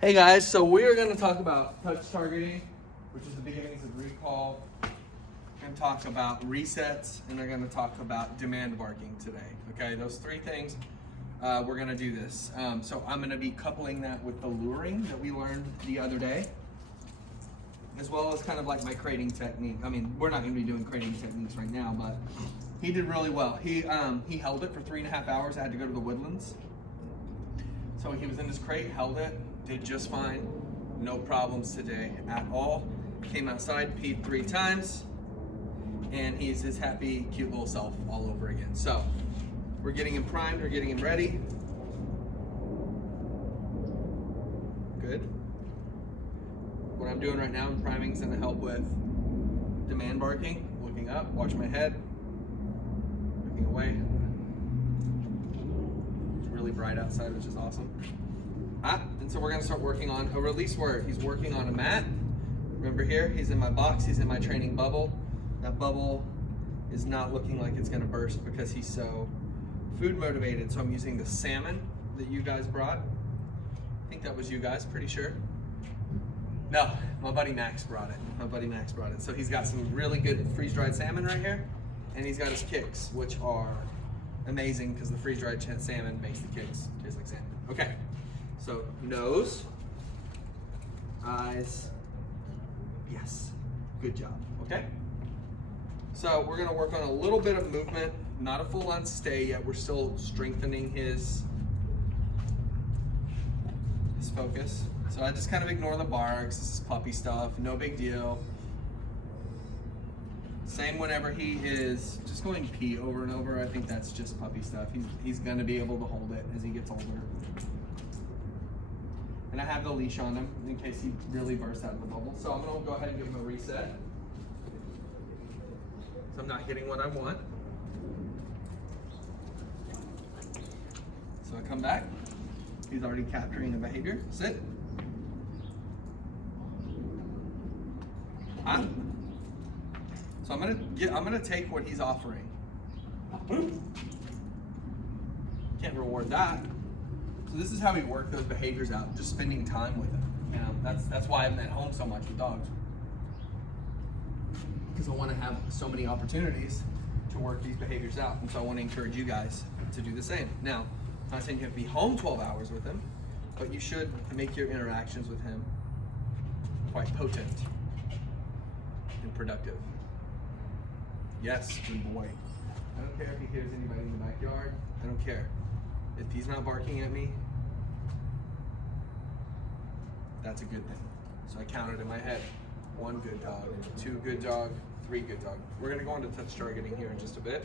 Hey guys, so we are going to talk about touch targeting, which is the beginnings of recall. We're going to talk about resets, and we're going to talk about demand barking today. Okay, those three things, we're going to do this. So I'm going to be coupling that with the luring that we learned the other day, as well as kind of like my crating technique. I mean, we're not going to be doing crating techniques right now, but he did really well. He held it for 3.5 hours. I had to go to the woodlands. So he was in his crate, held it, did just fine. No problems today at all. Came outside, peed 3 times, and he's his happy, cute little self all over again. So we're getting him primed, we're getting him ready. Good. What I'm doing right now, I'm priming is gonna help with demand barking, looking up, watch my head, looking away. It's really bright outside, which is awesome. And so we're gonna start working on a release word. He's working on a mat. Remember here, he's in my box, he's in my training bubble. That bubble is not looking like it's gonna burst because he's so food motivated. So I'm using the salmon that you guys brought. I think that was you guys, pretty sure. No, my buddy Max brought it. So he's got some really good freeze-dried salmon right here, and he's got his kicks, which are amazing because the freeze-dried salmon makes the kicks taste like salmon. Okay, so nose, eyes, yes, good job, okay? So we're gonna work on a little bit of movement, not a full-on stay yet. We're still strengthening his focus. So I just kind of ignore the barks. This is puppy stuff, no big deal. Same whenever he is just going pee over and over. I think that's just puppy stuff. He's gonna be able to hold it as he gets older. And I have the leash on him in case he really bursts out of the bubble. So I'm gonna go ahead and give him a reset. So I'm not getting what I want. So I come back. He's already capturing the behavior. Sit. So I'm gonna take what he's offering. Can't reward that. So this is how we work those behaviors out, just spending time with him. You know, that's why I'm at home so much with dogs. Because I want to have so many opportunities to work these behaviors out. And so I want to encourage you guys to do the same. Now, I'm not saying you have to be home 12 hours with him, but you should make your interactions with him quite potent and productive. Yes, good boy. I don't care if he hears anybody in the backyard. I don't care. If he's not barking at me, that's a good thing. So I counted in my head. 1 good dog, 2 good dog, 3 good dog. We're gonna go into touch targeting here in just a bit.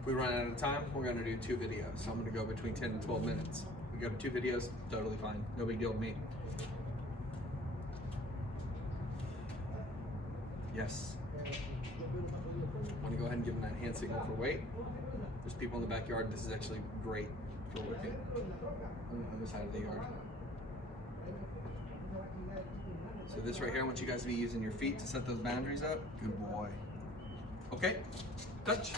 If we run out of time, we're gonna do 2 videos. So I'm gonna go between 10 and 12 minutes. We go to 2 videos, totally fine. No big deal to me. Yes. I'm gonna go ahead and give him that hand signal for wait. There's people in the backyard. This is actually great for working on the other side of the yard. So this right here, I want you guys to be using your feet to set those boundaries up. Good boy. Okay, touch.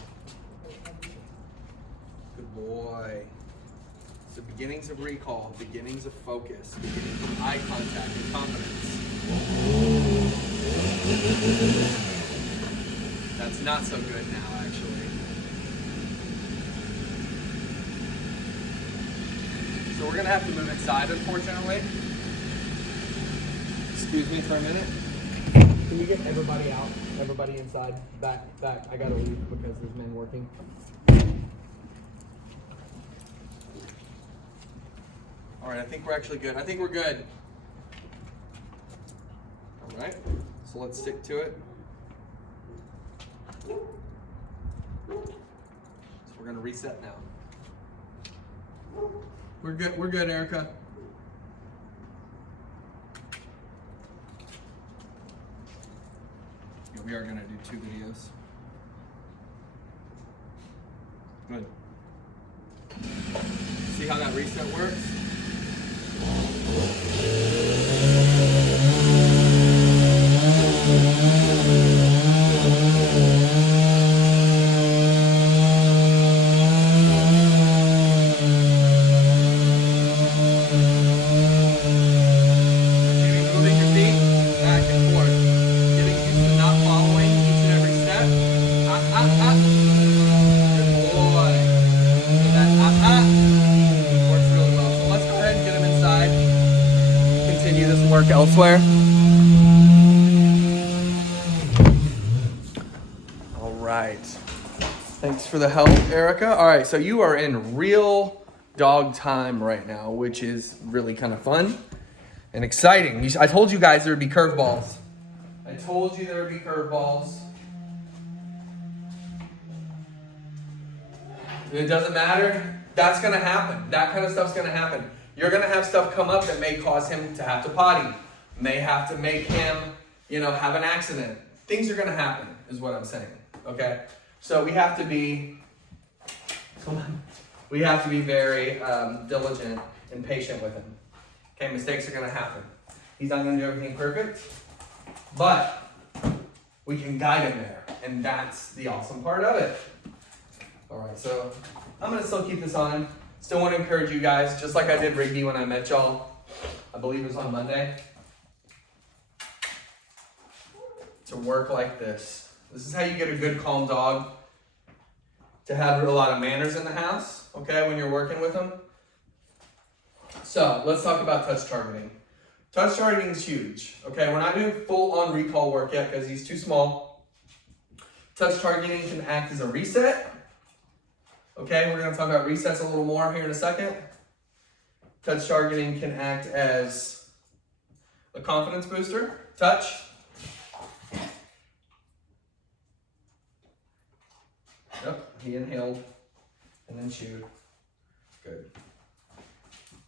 Good boy. So beginnings of recall, beginnings of focus, beginnings of eye contact and confidence. That's not so good now, actually. So we're gonna have to move inside, unfortunately. Excuse me for a minute. Can you get everybody out? Everybody inside? Back. I gotta leave because there's men working. All right, I think we're actually good. I think we're good. All right, so let's stick to it. So we're gonna reset now. We're good, Erica. Yeah, we are gonna do 2 videos. Good. See how that reset works? can work elsewhere. All right. Thanks for the help, Erica. All right, so you are in real dog time right now, which is really kind of fun and exciting. I told you guys there would be curveballs. I told you there would be curveballs. It doesn't matter. That's going to happen. That kind of stuff's going to happen. You're going to have stuff come up that may cause him to have to potty. May have to make him, have an accident. Things are going to happen, is what I'm saying. Okay? So we have to be, very diligent and patient with him. Okay? Mistakes are going to happen. He's not going to do everything perfect, but we can guide him there. And that's the awesome part of it. All right, so I'm going to still keep this on. Still want to encourage you guys, just like I did Rigby when I met y'all. I believe it was on Monday. To work like this. This is how you get a good, calm dog. To have a lot of manners in the house, okay, when you're working with them. So, let's talk about touch targeting. Touch targeting is huge, okay? We're not doing full-on recall work yet because he's too small. Touch targeting can act as a reset. Okay, we're going to talk about resets a little more here in a second. Touch targeting can act as a confidence booster. Touch. Yep, he inhaled and then chewed. Good.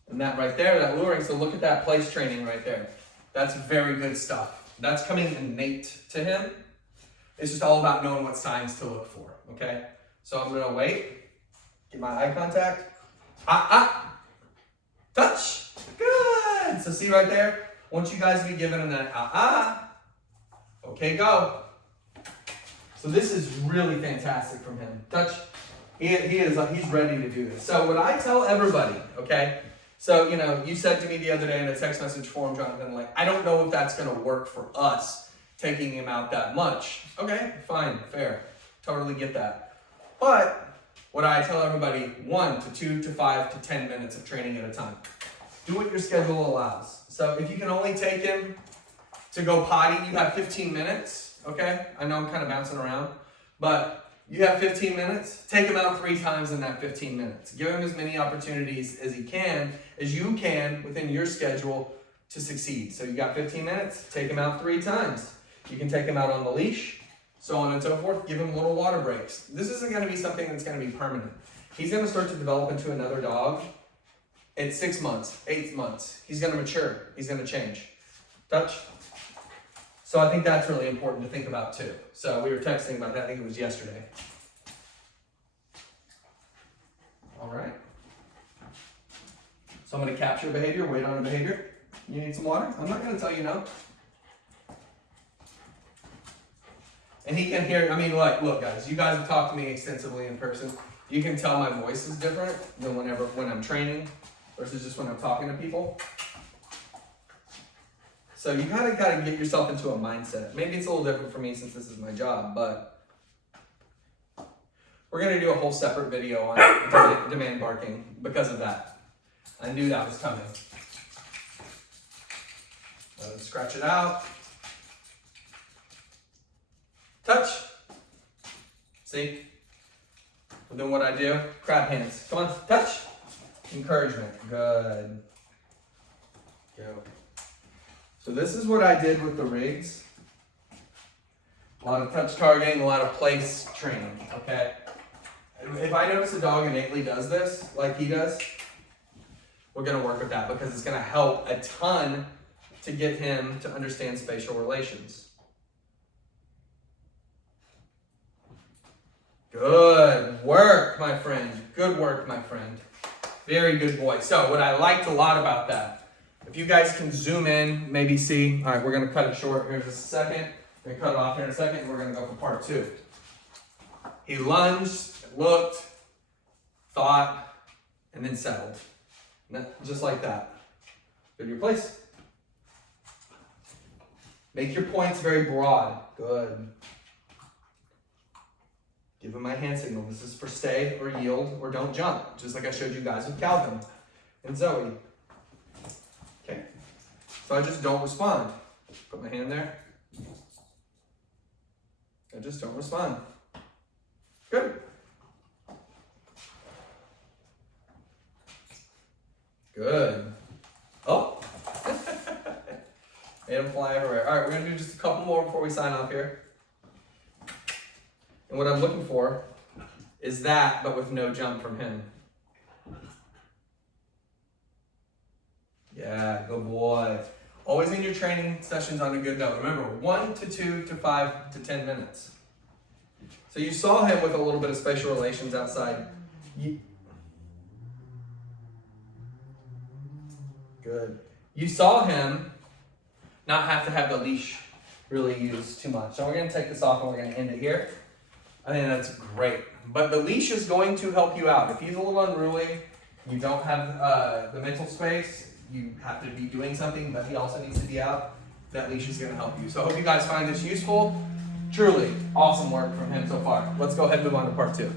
And that right there, that luring, so look at that place training right there. That's very good stuff. That's coming innate to him. It's just all about knowing what signs to look for, okay? So I'm going to wait. Get my eye contact. Touch. Good. So see right there? I want you guys to be giving him that Okay, go. So this is really fantastic from him. Touch. He's ready to do this. So what I tell everybody, okay? So, you said to me the other day in a text message form, Jonathan, I don't know if that's going to work for us, taking him out that much. Okay, fine, fair. Totally get that. But what I tell everybody, 1 to 2 to 5 to 10 minutes of training at a time. Do what your schedule allows. So if you can only take him to go potty, you have 15 minutes, okay? I know I'm kind of bouncing around, but you have 15 minutes. Take him out 3 times in that 15 minutes. Give him as many opportunities as you can within your schedule to succeed. So you got 15 minutes, take him out 3 times. You can take him out on the leash, so on and so forth. Give him little water breaks. This isn't going to be something that's going to be permanent. He's going to start to develop into another dog in 6 months, 8 months. He's going to mature. He's going to change. Touch. So I think that's really important to think about too. So we were texting about that. I think it was yesterday. All right. So I'm going to capture behavior, wait on a behavior. You need some water? I'm not going to tell you no. And he can hear, look guys, you guys have talked to me extensively in person. You can tell my voice is different than when I'm training versus just when I'm talking to people. So you gotta get yourself into a mindset. Maybe it's a little different for me since this is my job, but we're gonna do a whole separate video on demand barking because of that. I knew that was coming. Scratch it out. Touch. See? And then what I do, crab hands. Come on, touch. Encouragement. Good. Go. So this is what I did with the rigs. A lot of touch targeting, a lot of place training, okay? If I notice a dog innately does this, like he does, we're gonna work with that because it's gonna help a ton to get him to understand spatial relations. Good work, my friend. Good work, my friend. Very good boy. So what I liked a lot about that, if you guys can zoom in, maybe see, all right, we're going to cut it short here in just a second. We're going to cut it off here in a second. We're going to go for part 2. He lunged, looked, thought, and then settled. Just like that. Go to your place. Make your points very broad. Good. Give him my hand signal. This is for stay or yield or don't jump, just like I showed you guys with Calvin and Zoe. Okay. So I just don't respond. Put my hand there. I just don't respond. Good. Good. Oh. Made him fly everywhere. All right, we're gonna do just a couple more before we sign off here. And what I'm looking for is that, but with no jump from him. Yeah, good boy. Always in your training sessions on a good note. Remember, 1 to 2 to 5 to 10 minutes. So you saw him with a little bit of spatial relations outside. Good. You saw him not have to have the leash really used too much. So we're gonna take this off and we're gonna end it here. I think that's great. But the leash is going to help you out. If he's a little unruly, you don't have the mental space, you have to be doing something, but he also needs to be out, that leash is gonna help you. So I hope you guys find this useful. Truly awesome work from him so far. Let's go ahead and move on to part 2.